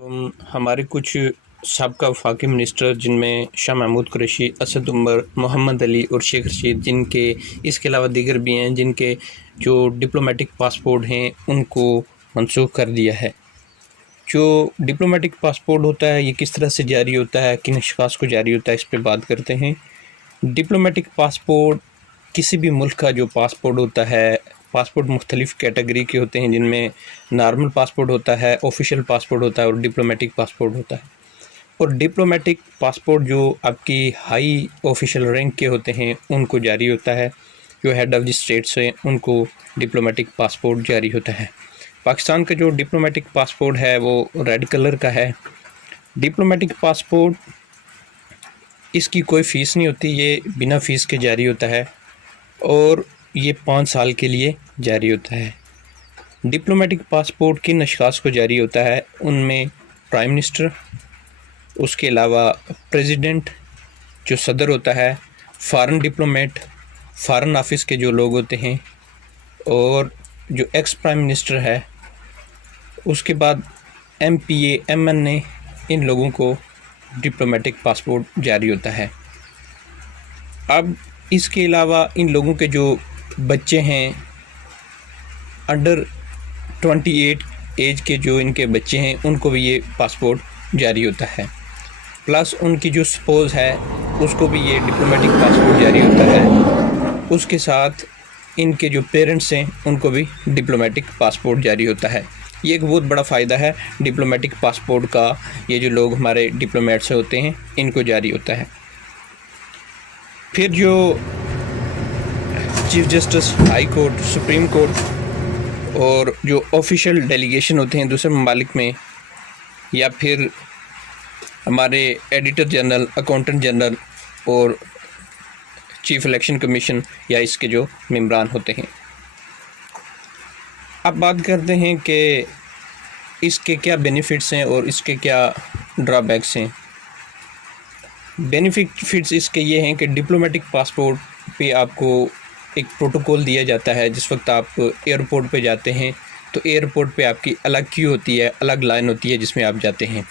हमारे कुछ साबका वफाकी मिनिस्टर जिनमें शाह महमूद कुरैशी, असद उमर, मोहम्मद अली और शेख रशीद, जिनके इसके अलावा दीगर भी हैं जिनके जो डिप्लोमेटिक पासपोर्ट हैं उनको मनसूख कर दिया है। जो डिप्लोमेटिक पासपोर्ट होता है ये किस तरह से जारी होता है, किन अशख़ास को जारी होता है, इस पर बात करते हैं। डिप्लोमेटिक पासपोर्ट किसी भी मुल्क का जो पासपोर्ट होता है, पासपोर्ट मुख्तलिफ़ कैटेगरी के होते हैं जिनमें नॉर्मल पासपोर्ट होता है, ऑफिशियल पासपोर्ट होता है और डिप्लोमेटिक पासपोर्ट होता है। और डिप्लोमेटिक पासपोर्ट जो आपकी हाई ऑफिशियल रैंक के होते हैं उनको जारी होता है, जो हेड ऑफ़ द स्टेट्स हैं उनको डिप्लोमेटिक पासपोर्ट जारी होता है। पाकिस्तान का जो डिप्लोमेटिक पासपोर्ट है वो रेड कलर का है। डिप्लोमेटिक पासपोर्ट इसकी कोई फ़ीस नहीं होती, ये बिना फ़ीस के जारी होता है और ये 5 साल के लिए जारी होता है। डिप्लोमेटिक पासपोर्ट किन अशख़ास को जारी होता है, उनमें प्राइम मिनिस्टर, उसके अलावा प्रेसिडेंट जो सदर होता है, फ़ॉरेन डिप्लोमेट, फ़ॉरेन ऑफिस के जो लोग होते हैं और जो एक्स प्राइम मिनिस्टर है, उसके बाद MPA, MNA, इन लोगों को डिप्लोमेटिक पासपोर्ट जारी होता है। अब इसके अलावा इन लोगों के जो बच्चे हैं अंडर 28 एज के, जो इनके बच्चे हैं उनको भी ये पासपोर्ट जारी होता है। प्लस उनकी जो स्पोज़ है उसको भी ये डिप्लोमेटिक पासपोर्ट जारी होता है। उसके साथ इनके जो पेरेंट्स हैं उनको भी डिप्लोमेटिक पासपोर्ट जारी होता है। ये एक बहुत बड़ा फ़ायदा है डिप्लोमेटिक पासपोर्ट का, ये जो लोग हमारे डिप्लोमेट्स होते हैं इनको जारी होता है। फिर जो chief justice, high court, supreme court और जो ऑफिशियल डेलीगेशन होते हैं दूसरे ममालिक में, या फिर हमारे एडिटर जनरल, अकाउंटेंट जनरल और चीफ़ इलेक्शन कमीशन या इसके जो मेंबरान होते हैं। अब बात करते हैं कि इसके क्या बेनिफिट्स हैं और इसके क्या ड्रॉबैक्स हैं। बेनिफिट्स इसके ये हैं कि डिप्लोमेटिक पासपोर्ट पे आपको एक प्रोटोकॉल दिया जाता है। जिस वक्त आप एयरपोर्ट पे जाते हैं तो एयरपोर्ट पे आपकी अलग क्यू होती है, अलग लाइन होती है जिसमें आप जाते हैं,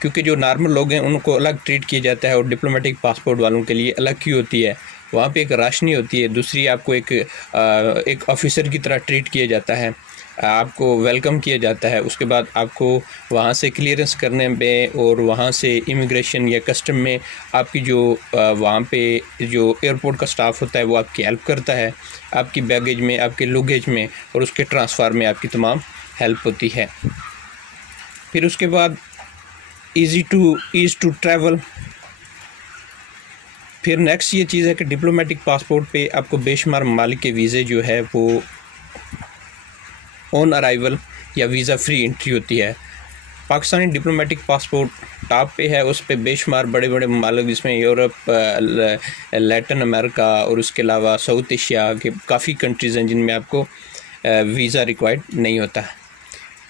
क्योंकि जो नॉर्मल लोग हैं उनको अलग ट्रीट किया जाता है और डिप्लोमेटिक पासपोर्ट वालों के लिए अलग क्यू होती है। वहाँ पे एक राशनी होती है, दूसरी आपको एक ऑफिसर की तरह ट्रीट किया जाता है, आपको वेलकम किया जाता है। उसके बाद आपको वहाँ से क्लियरेंस करने में और वहाँ से इमिग्रेशन या कस्टम में आपकी जो वहाँ पे जो एयरपोर्ट का स्टाफ होता है वो आपकी हेल्प करता है, आपकी बैगेज में, आपके लगेज में और उसके ट्रांसफ़र में आपकी तमाम हेल्प होती है। फिर उसके बाद ईज़ टू ट्रैवल। फिर नेक्स्ट ये चीज़ है कि डिप्लोमेटिक पासपोर्ट पे आपको बेशुमार ममालिक के वीज़े जो है वो ऑन अराइवल या वीज़ा फ्री एंट्री होती है। पाकिस्तानी डिप्लोमेटिक पासपोर्ट टॉप पे है, उस पे बेशुमार बड़े बड़े ममालिक जिसमें यूरोप, लैटिन अमेरिका और उसके अलावा साउथ एशिया के काफ़ी कंट्रीज़ हैं जिनमें आपको वीज़ा रिक्वायर्ड नहीं होता है।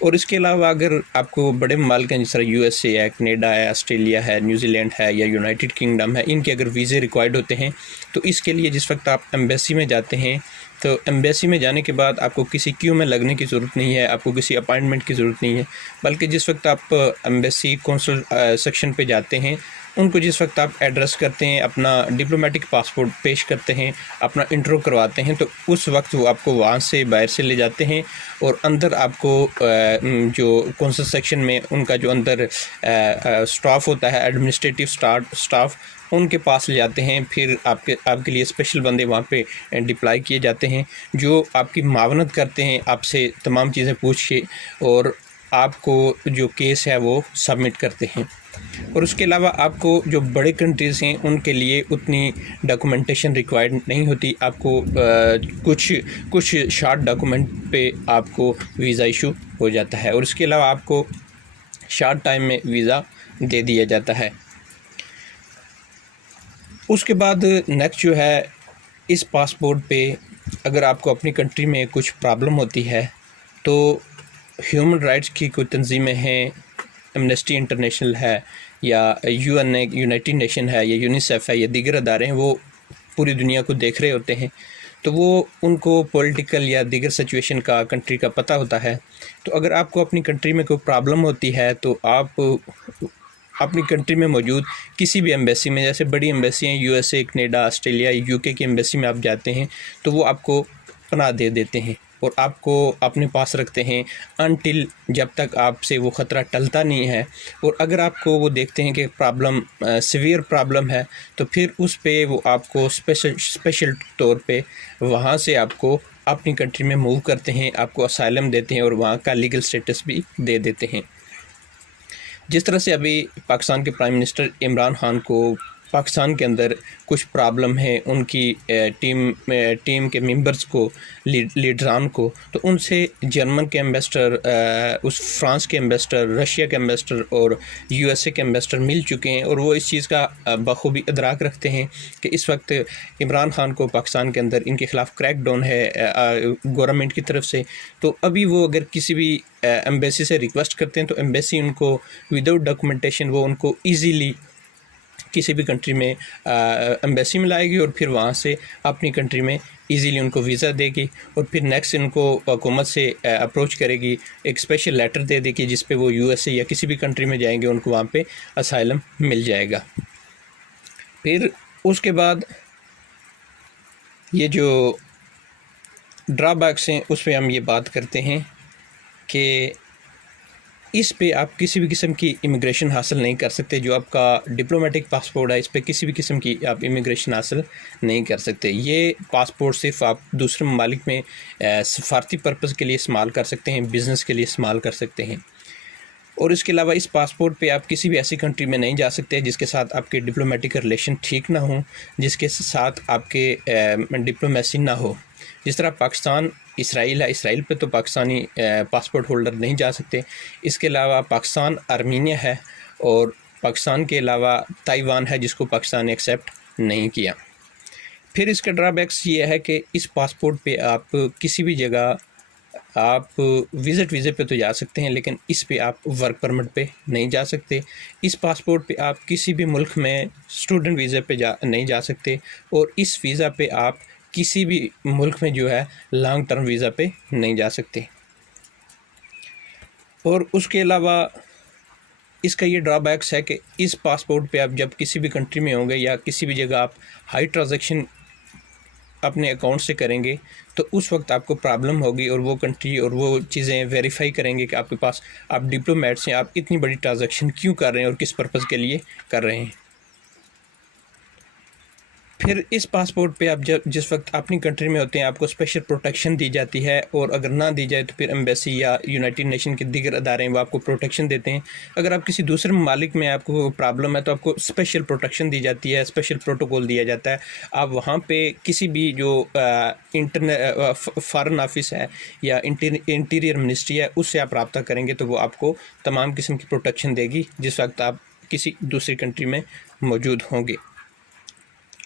और इसके अलावा अगर आपको बड़े ममालिक हैं जिस तरह USA है, कनाडा है, ऑस्ट्रेलिया है, न्यूजीलैंड है या यूनाइटेड किंगडम है, इनके अगर वीज़े रिक्वायर्ड होते हैं तो इसके लिए जिस वक्त आप एम्बेसी में जाते हैं तो एम्बेसी में जाने के बाद आपको किसी क्यू में लगने की ज़रूरत नहीं है, आपको किसी अपॉइंटमेंट की ज़रूरत नहीं है, बल्कि जिस वक्त आप एम्बेसी कौंसल सेक्शन पे जाते हैं उनको जिस वक्त आप एड्रेस करते हैं, अपना डिप्लोमेटिक पासपोर्ट पेश करते हैं, अपना इंट्रो करवाते हैं, तो उस वक्त वो आपको वहाँ से बाहर से ले जाते हैं और अंदर आपको जो कौंसल सेक्शन में उनका जो अंदर स्टाफ होता है, एडमिनिस्ट्रेटिव स्टाफ, उनके पास ले जाते हैं। फिर आपके लिए स्पेशल बंदे वहाँ पे डिप्लॉय किए जाते हैं जो आपकी मावनत करते हैं, आपसे तमाम चीज़ें पूछ के और आपको जो केस है वो सबमिट करते हैं। और उसके अलावा आपको जो बड़े कंट्रीज़ हैं उनके लिए उतनी डॉक्यूमेंटेशन रिक्वायर्ड नहीं होती, आपको कुछ शॉर्ट डॉक्यूमेंट पे आपको वीज़ा इशू हो जाता है और उसके अलावा आपको शॉर्ट टाइम में वीज़ा दे दिया जाता है। उसके बाद नेक्स्ट जो है, इस पासपोर्ट पे अगर आपको अपनी कंट्री में कुछ प्रॉब्लम होती है तो ह्यूमन राइट्स की कोई तंजीमें हैं, एमनेस्टी इंटरनेशनल है या यूनाइटेड नेशन है या यूनिसेफ है या दीगर अदारे हैं, वो पूरी दुनिया को देख रहे होते हैं। तो वो उनको पॉलिटिकल या दीगर सिचुएशन का कंट्री का पता होता है। तो अगर आपको अपनी कंट्री में कोई प्रॉब्लम होती है तो आप अपनी कंट्री में मौजूद किसी भी एम्बेसी में, जैसे बड़ी एम्बेसी हैं यूएसए, कनाडा, ऑस्ट्रेलिया, यूके की एम्बेसी में आप जाते हैं तो वो आपको पनाह दे देते हैं और आपको अपने पास रखते हैं अनटिल जब तक आपसे वो ख़तरा टलता नहीं है। और अगर आपको वो देखते हैं कि प्रॉब्लम सीवियर प्रॉब्लम है तो फिर उस पे वो आपको स्पेशल तौर पे वहाँ से आपको अपनी कंट्री में मूव करते हैं, आपको असाइलम देते हैं और वहाँ का लीगल स्टेटस भी दे देते हैं। जिस तरह से अभी पाकिस्तान के प्राइम मिनिस्टर इमरान खान को पाकिस्तान के अंदर कुछ प्रॉब्लम है, उनकी टीम के मेंबर्स को, लीडरान को, तो उनसे जर्मन के एम्बेसडर, उस फ्रांस के एम्बेसडर, रशिया के एम्बेसडर और यूएसए के एम्बेसडर मिल चुके हैं और वो इस चीज़ का बखूबी इदराक रखते हैं कि इस वक्त इमरान खान को पाकिस्तान के अंदर इनके ख़िलाफ़ क्रैकडाउन है गवर्नमेंट की तरफ से। तो अभी वो अगर किसी भी एम्बेसी से रिक्वेस्ट करते हैं तो एम्बेसी उनको विदाउट डॉक्यूमेंटेशन वो उनको ईज़िली किसी भी कंट्री में एम्बेसी में लाएगी और फिर वहाँ से अपनी कंट्री में इजीली उनको वीज़ा देगी और फिर नेक्स्ट इनको हुकूमत से अप्रोच करेगी, एक स्पेशल लेटर दे देगी जिस पे वो यूएसए या किसी भी कंट्री में जाएंगे, उनको वहाँ पे असाइलम मिल जाएगा। फिर उसके बाद ये जो ड्रॉबैक्स हैं उस पर हम ये बात करते हैं कि इस पे आप किसी भी किस्म की इमिग्रेशन हासिल नहीं कर सकते। जो आपका डिप्लोमेटिक पासपोर्ट है इस पे किसी भी किस्म की आप इमिग्रेशन हासिल नहीं कर सकते। ये पासपोर्ट सिर्फ आप दूसरे ममालिक में सफारती पर्पज़ के लिए इस्तेमाल कर सकते हैं, बिज़नेस के लिए इस्तेमाल कर सकते हैं। और इसके अलावा इस पासपोर्ट पे आप किसी भी ऐसी कंट्री में नहीं जा सकते जिसके साथ आपके डिप्लोमेटिक रिलेशन ठीक ना हो, जिसके साथ आपके डिप्लोमेसी ना हो। जिस तरह पाकिस्तान इसराइल है, इसराइल पे तो पाकिस्तानी पासपोर्ट होल्डर नहीं जा सकते। इसके अलावा पाकिस्तान आर्मीनिया है और पाकिस्तान के अलावा ताइवान है जिसको पाकिस्तान ने एक्सेप्ट नहीं किया। फिर इसका ड्रॉबैक्स ये है कि इस पासपोर्ट पे आप किसी भी जगह आप विज़िट वीज़े पे तो जा सकते हैं लेकिन इस पे आप वर्क परमिट पे नहीं जा सकते। इस पासपोर्ट पे आप किसी भी मुल्क में स्टूडेंट वीज़े पे नहीं जा सकते और इस वीज़ा पे आप किसी भी मुल्क में जो है लॉन्ग टर्म वीज़ा पे नहीं जा सकते। और उसके अलावा इसका ये ड्रॉबैक्स है कि इस पासपोर्ट पे आप जब किसी भी कंट्री में होंगे या किसी भी जगह आप हाई ट्रांजैक्शन अपने अकाउंट से करेंगे तो उस वक्त आपको प्रॉब्लम होगी और वो कंट्री और वो चीज़ें वेरीफाई करेंगे कि आपके पास आप डिप्लोमेट्स हैं, आप इतनी बड़ी ट्रांजैक्शन क्यों कर रहे हैं और किस पर्पज़ के लिए कर रहे हैं। फिर इस पासपोर्ट पे आप जब जिस वक्त अपनी कंट्री में होते हैं आपको स्पेशल प्रोटेक्शन दी जाती है और अगर ना दी जाए तो फिर एम्बेसी या यूनाइटेड नेशन के दीगर अदारे हैं वो आपको प्रोटेक्शन देते हैं। अगर आप किसी दूसरे ममालिक में आपको प्रॉब्लम है तो आपको स्पेशल प्रोटेक्शन दी जाती है, स्पेशल प्रोटोकॉल दिया जाता है। आप वहाँ पे किसी भी जो फॉरेन ऑफिस है या इंटीरियर मिनिस्ट्री है उससे आप रब्ता करेंगे तो वो आपको तमाम किस्म की प्रोटेक्शन देगी जिस वक्त आप किसी दूसरी कंट्री में मौजूद होंगे।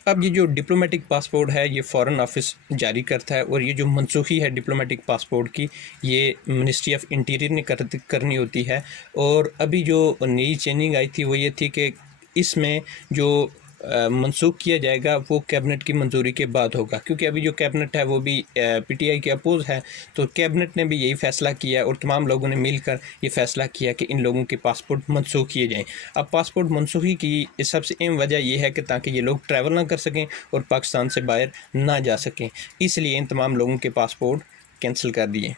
अब ये जो डिप्लोमेटिक पासपोर्ट है ये फ़ॉरेन ऑफिस जारी करता है और ये जो मनसूखी है डिप्लोमेटिक पासपोर्ट की ये मिनिस्ट्री ऑफ इंटीरियर ने करनी होती है। और अभी जो नई चेंजिंग आई थी वो ये थी कि इसमें जो मनसूख किया जाएगा वो कैबिनेट की मंजूरी के बाद होगा, क्योंकि अभी जो कैबिनेट है वो भी पीटीआई के अपोज है। तो कैबिनेट ने भी यही फ़ैसला किया और तमाम लोगों ने मिलकर ये फ़ैसला किया कि इन लोगों के पासपोर्ट मनसूख किए जाएं। अब पासपोर्ट मनसूखी की सबसे अहम वजह यह है कि ताकि ये लोग ट्रैवल ना कर सकें और पाकिस्तान से बाहर ना जा सकें, इसलिए इन तमाम लोगों के पासपोर्ट कैंसिल कर दिए।